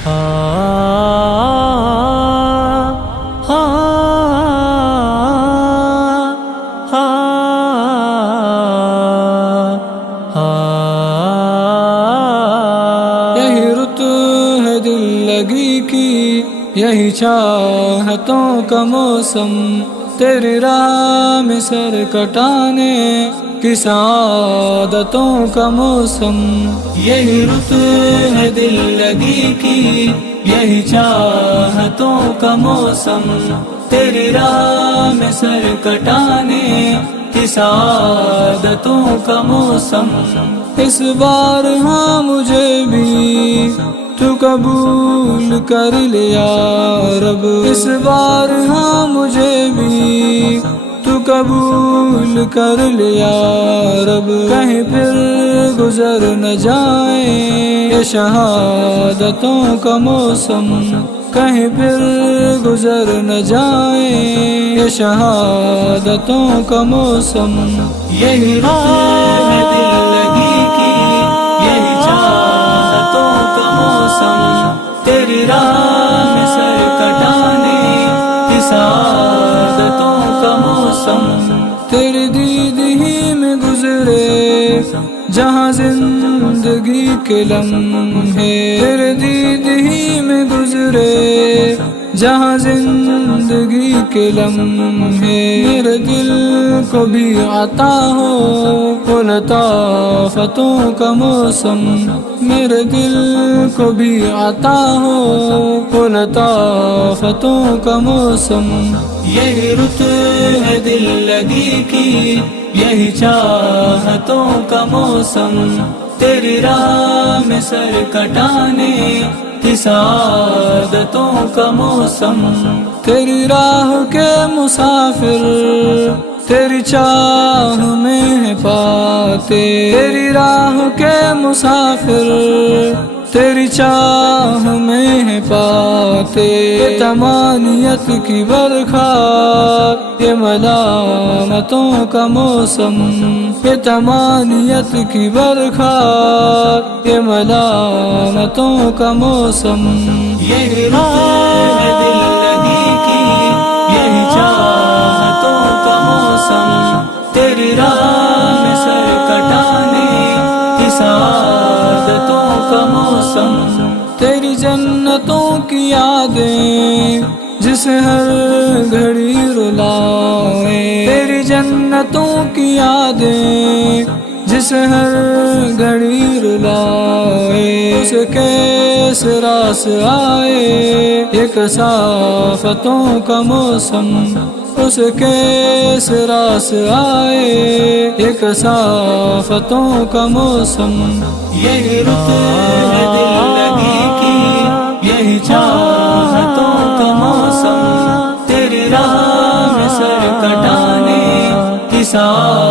یہی رت ہے دل لگی کی، یہی چاہتوں کا موسم، تیری راہ میں سر کٹانے کی سعادتوں کا موسم۔ یہی رت ہے دل لگی کی، یہی چاہتوں کا موسم، تیری راہ میں سر کٹانے کی سعادتوں کا موسم۔ اس بار ہاں مجھے بھی تو قبول کر لیا رب، اس بار ہاں مجھے بھی تو قبول کر لیا رب، کہیں پھر گزر نہ جائے یہ شہادتوں کا موسم، کہیں پھر گزر نہ جائے یہ شہادتوں کا موسم۔ یہی رت ہے دل لگی کی، یہی چاہتوں کا موسم، تیری راہ میں سر کٹانے کی سعادتوں کا موسم۔ تیری دید ہی میں گزرے جہاں زندگی کے لمحے، تیرے دید ہی میں گزرے جہاں زندگی کے لمحے، میرے دل کو بھی عطا ہو وہ لطافتوں کا موسم، میرے دل کو بھی عطا ہو وہ لطافتوں کا موسم۔ یہی رت ہے دل لگی کی، یہی چاہتوں کا موسم، تیری راہ میں سر کٹانے کی سعادتوں کا موسم۔ تیری راہ کے مسافر تیری چاہ میں ہے پاتے، تیری راہ کے مسافر تیری چاہ میں ہے پاتے، یہ تمانیت کی برکھا یہ ملامتوں کا موسم، یہ تمانیت کی برکھا یہ ملامتوں کا موسم۔ یہی رت ہے دل لگی کی، یہی چاہتوں کا موسم، تیری راہ میں سر کٹانے کی سعادتوں کا موسم۔ تیری جنتوں کی یادیں جسے ہر گھڑی رلائے، تیری جنتوں کی یادیں جسے ہر گھڑی رلائے، اس کے سراس آئے یہ کثافتوں کا موسم، اس کے سراس آئے یہ کثافتوں کا موسم۔ یہی رت ہے دل لگی کی، یہی چاہتوں کا موسم، تیری راہ میں سر کٹانے کی سعادتوں